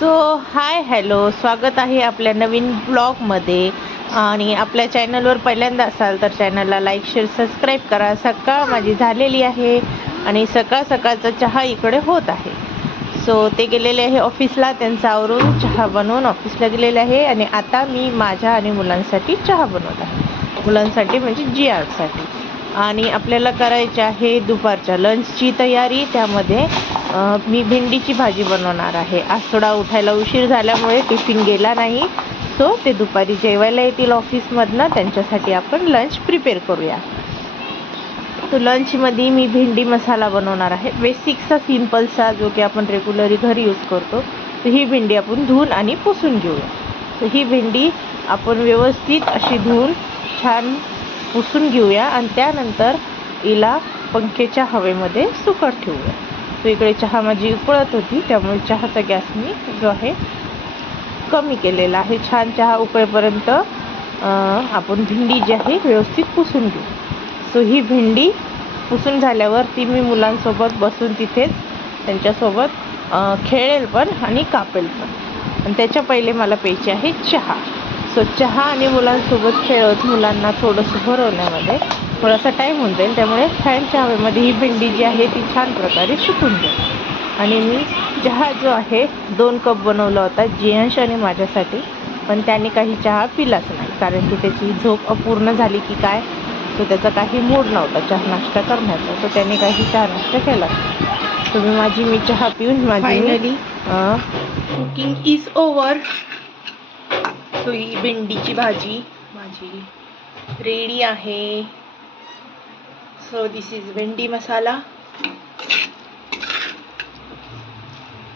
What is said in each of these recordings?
So hi hello, स्वागत आहे आपल्या नवीन ब्लॉगमध्ये. आणि आपल्या चॅनलवर पहिल्यांदा असाल तर चॅनलला लाईक शेअर सबस्क्राईब करा. सकाळ माझी झालेली आहे आणि सकाळ सकाळचा चहा इकडे होत आहे. सो ते गेलेले आहे ऑफिसला, त्यांचा आवरून चहा बनवून ऑफिसला गेलेले आहे. आणि आता मी माझ्या आणि मुलांसाठी चहा बनवत आहे, मुलांसाठी म्हणजे जियासाठी. आणि आपल्याला करायची आहे दुपारच्या लंचची तयारी. त्यामध्ये मी भेंडीची भाजी बनवणार आहे. आज थोडा उठायला उशीर झाल्यामुळे टिफिन गेला नाही. सो ते दुपारी जेवायला येतील ऑफिसमधनं, त्यांच्यासाठी आपण लंच प्रिपेअर करूया. तो लंचमध्ये मी भेंडी मसाला बनवणार आहे, बेसिकचा सिम्पलसा, जो की आपण रेग्युलरी घरी यूज करतो. तर ही भेंडी आपण धुवून आणि पुसून घेऊया. तर ही भेंडी आपण व्यवस्थित अशी धुवून छान पुसून घेऊया आणि त्यानंतर हिला पंख्याच्या हवेमध्ये सुकत ठेवूया. तो इकडे चहा माझी उकळत होती, त्यामुळे चहाचा गॅस मी जो आहे कमी केलेला आहे. छान चहा उकळेपर्यंत आपण भेंडी जी आहे व्यवस्थित पुसून घेऊ. सो ही भेंडी पुसून झाल्यावर ती मी मुलांसोबत बसून तिथेच त्यांच्यासोबत खेळेल पण आणि कापेल पण. आणि त्याच्या पहिले मला प्यायची आहे चहा. सो चहा आणि मुलांसोबत खेळत मुलांना थोडंसं भरवण्यामध्ये थोडासा टाईम होऊन जाईल. त्यामुळे फॅनच्या हवेमध्ये ही भेंडी जी आहे ती छान प्रकारे सुकून जाईल. आणि मी चहा जो आहे 2 कप बनवला होता जियांश आणि माझ्यासाठी, पण त्याने काही चहा पिलाच नाही, कारण की त्याची झोप अपूर्ण झाली की काय. सो त्याचा काही मूड नव्हता चहा नाश्ता करण्याचा, तर त्याने काही चहा नाश्ता केला. तर मी चहा पिऊन finally cooking is over. So ही भेंडीची भाजी माझी रेडी आहे. सो दिस इज भेंडी मसाला,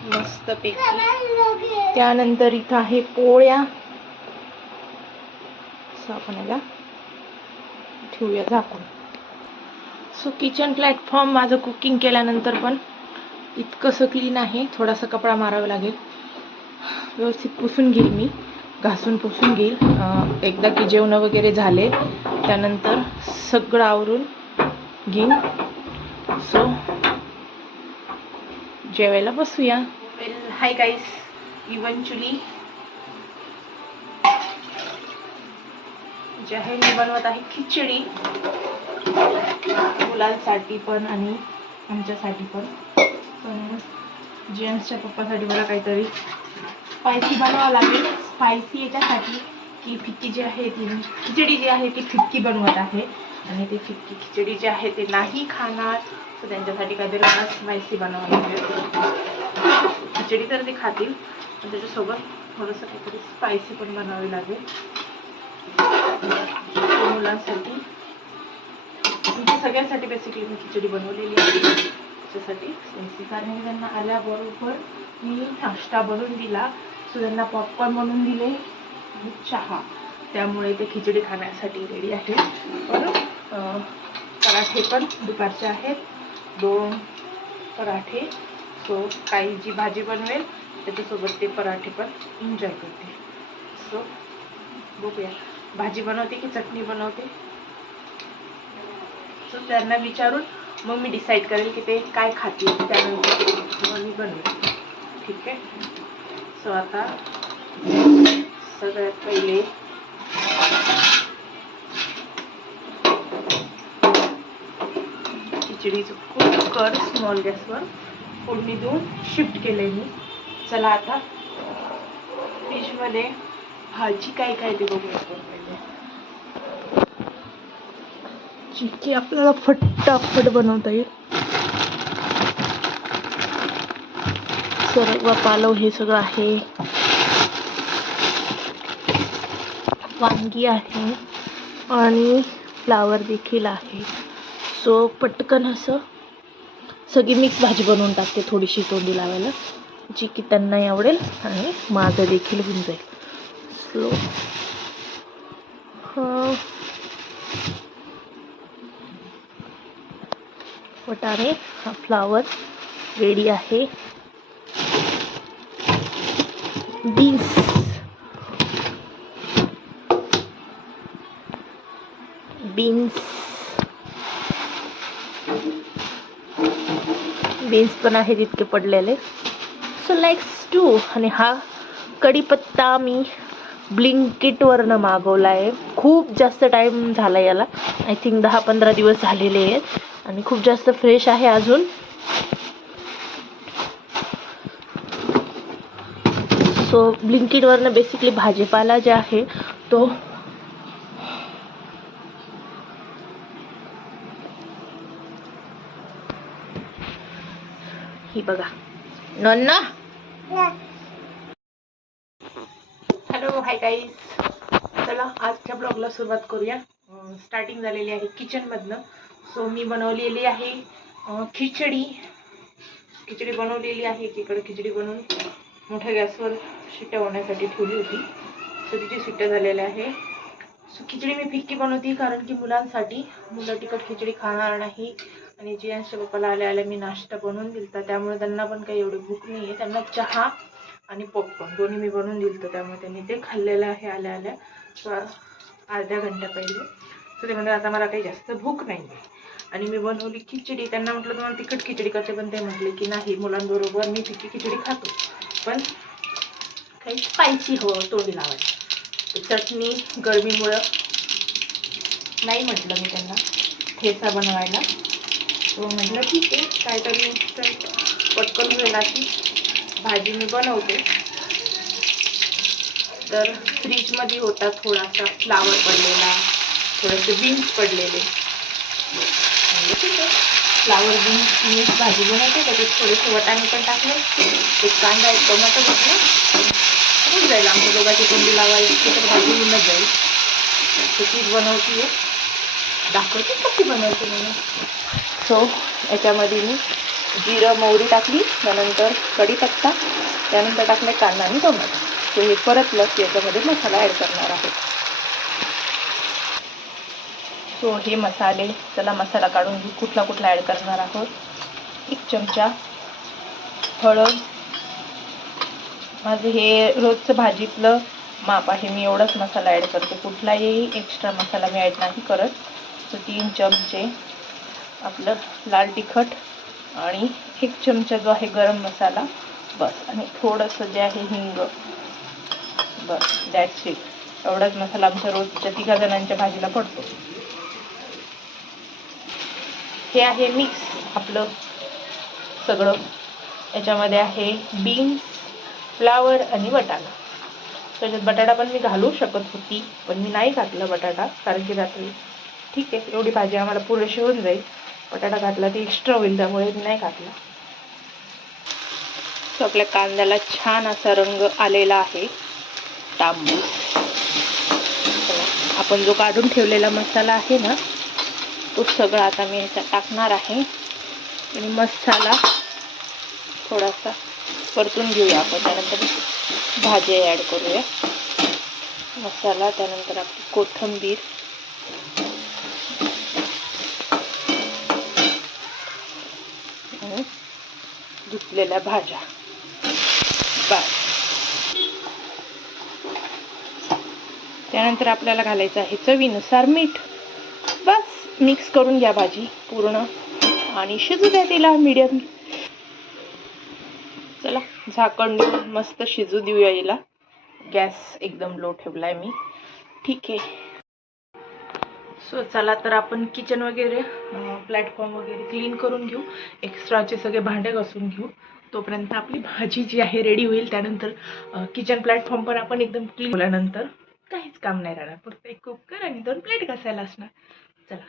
मस्त पैकी. त्यानंतर इथं आहे पोळ्या. सो आपण याला ठेवूया झाकून. सो किचन प्लॅटफॉर्म माझं कुकिंग केल्यानंतर पण इतकंसं क्लीन आहे. थोडासा कपडा मारावा लागेल, व्यवस्थित पुसून घेईल मी, घासून पुसून घेईल एकदा की जेवण वगैरे झाले त्यानंतर सगळं आवरून घेईन. सो जेवायला बसूया. वेल हाय गाईस, इव्हेंच्युअली जे आहे मी बनवत आहे खिचडी, मुलांसाठी पण आणि आमच्यासाठी पण. पण जेंट्सच्या पप्पासाठी मला काहीतरी स्पायसी बनावं लागेल. स्पायसी याच्यासाठी की फिक्की जी आहे ती खिचडी जी आहे ती फिक्की बनवत आहे, आणि ती फिक्की खिचडी जी आहे ते नाही खाणार. तर त्यांच्यासाठी काहीतरी मला स्पायसी बनावं लागेल. खिचडी तर ते खातील, पण त्याच्यासोबत थोडंसं काहीतरी स्पायसी पण बनावे लागेल मुलांसाठी. म्हणजे सगळ्यांसाठी बेसिकली मी खिचडी बनवलेली आहे त्याच्यासाठी स्पायसी, कारण त्यांना आल्याबरोबर मी नाश्ता बनवून दिला. सो त्यांना पॉपकॉर्न बनवून दिले आणि चहा, त्यामुळे ते खिचडी खाण्यासाठी रेडी आहे. पण पराठे पण दुपारचे आहेत, 2 पराठे. सो काही जी भाजी बनवेल त्याच्यासोबत ते पराठे पण एन्जॉय करते. सो बघूया भाजी बनवते की चटणी बनवते. सो त्यांना विचारून मग मी डिसाईड करेल की ते काय खातील, त्यानंतर मग मी बनवेल. ठीक आहे. सो आता सगळ्यात पहिले खिचडीचं कुकर स्मॉल गॅसवर फोडणी देऊन शिफ्ट केलंय मी. चला आता फ्रीजमध्ये भाजी काय काय ते बघूया पहिले, जी की आपल्याला फटाफट बनवता येईल. सर्व पालव हे सगळं आहे, वांगी आहे आणि फ्लावर देखील आहे. सो पटकन असं सगळी मिक्स भाजी बनवून टाकते, थोडीशी तोंडी लावायला, जी की त्यांनाही आवडेल आणि माझं देखील होऊन जाईल. सो वटाणे, हा फ्लावर रेडी आहे. बीन्स बीन्स पण आहे तितके पडलेले. So let's do. आणि हा कढीपत्ता मी ब्लिंकिटवरनं मागवला आहे. खूप जास्त टाईम झाला याला, आय थिंक 10-15 दिवस झालेले आहेत आणि खूप जास्त फ्रेश आहे अजून. सो ब्लिंकिटवरनं बेसिकली भाजीपाला जे आहे तो ही बघा. नन्ना, हॅलो, हाय गाईज. चला आजच्या ब्लॉगला सुरुवात करूया. स्टार्टिंग झालेली आहे किचनमधनं. सो मी बनवलेली आहे खिचडी बनवलेली आहे. एकीकडे खिचडी बनवून मोठ्या गॅसवर शिट्ट्या होण्यासाठी ठेवली होती. सो तिची शिट्ट्या झालेल्या आहे. सो खिचडी मी फिक्की बनवते कारण की मुलांसाठी, मुलं तिखट खिचडी खाणार नाही. आणि जियांच्या पप्पाला आल्या मी नाश्ता बनवून दिलता, त्यामुळे त्यांना पण काही एवढी भूक नाही आहे. त्यांना चहा आणि पॉपकॉर्न दोन्ही मी बनवून दिलतं, त्यामुळे त्यांनी ते खाल्लेलं आहे आल्या अर्ध्या घंट्या पहिले. तर ते म्हणजे आता मला काही जास्त भूक नाही आहे. आणि मी बनवली खिचडी. त्यांना म्हटलं तुम्हाला तिखट खिचडी करते, पण ते म्हटले की नाही, मुलांबरोबर मी फिक्की खिचडी खातो, पण काही स्पायसी तोंडी लावायचं. चटणी गरमीमुळं नाही म्हटलं मी त्यांना ठेचा बनवायला. तो म्हटलं ठीक आहे, काहीतरी पटकन होईल अशी भाजी मी बनवते. तर फ्रीजमध्ये होता थोडासा फ्लावर पडलेला, थोडेसे बीन्स पडलेले. म्हणजे ठीक आहे, फ्लावर बीन्स मी भाजी बनवते. त्याच्यात थोडेसे वाटाणे पण टाकले, एक कांदा, एक टोमॅटो टाकलं, होऊन जाईल. आमच्या दोघांची कोंडी लावायची तर भाजी होऊनच जाईल. तर तीच बनवते, दाखवते कशी बनवते मी. सो याच्यामध्ये मी जिरं मोहरी टाकली, त्यानंतर कढीपत्ता, त्यानंतर टाकले कांदा आणि टोमॅटो. सो हे परतलं की याच्यामध्ये मसाला ॲड करणार आहे. सो हे मसाले, चला मसाला काढून घेऊ. कुठला ॲड करणार आहोत. 1 चमचा हळद. माझं हे रोजचं भाजीतलं माप आहे, मी एवढाच मसाला ॲड करते, कुठलाही एक्स्ट्रा मसाला मी ॲड नाही करत. सो 3 चमचे आपलं लाल तिखट आणि 1 चमचा जो आहे गरम मसाला, बस. आणि थोडंसं जे आहे हिंग, बस. That's it. एवढाच मसाला आमच्या रोजच्या 3 जणांच्या भाजीला पडतो. हे आहे मिक्स आपलं सगळं. याच्यामध्ये आहे बीन्स, फ्लावर आणि बटाटा. त्याच्यात बटाटा पण मी घालू शकत होती, पण मी नाही घातलं बटाटा, कारण की रात्री ठीक आहे एवढी भाजी आम्हाला पुरेशी होऊन जाईल. बटाटा घातला ते एक्स्ट्रा होईल, त्यामुळे मी नाही घातला. सो आपल्या कांद्याला छान असा रंग आलेला आहे, तांबूस. आपण जो काढून ठेवलेला मसाला आहे ना, तो सगळा आता मी ह्याच्यात टाकणार आहे. आणि मसाला थोडासा परतून घेऊया आपण, त्यानंतर भाजी ॲड करूया. मसाला, त्यानंतर आपली कोथिंबीर, धुतलेल्या भाज्या, बस. त्यानंतर आपल्याला घालायचं आहे चवीनुसार मीठ. बस मिक्स करून घ्या भाजी पूर्ण आणि शिजू द्या तिला मीडियम. चला झाकण देऊन मस्त शिजू देऊया हिला. गॅस एकदम लो ठेवलाय मी, ठीक आहे. सो चला तर आपण किचन वगैरे, प्लॅटफॉर्म वगैरे क्लीन करून घेऊ, एक्स्ट्राचे सगळे भांडे घासून घेऊ. तोपर्यंत आपली भाजी जी आहे रेडी होईल. त्यानंतर किचन प्लॅटफॉर्म पण आपण एकदम क्लीन केल्यानंतर काहीच काम नाही राहणार, फक्त एक कुकर आणि 2 प्लेट घासायला असणार. चला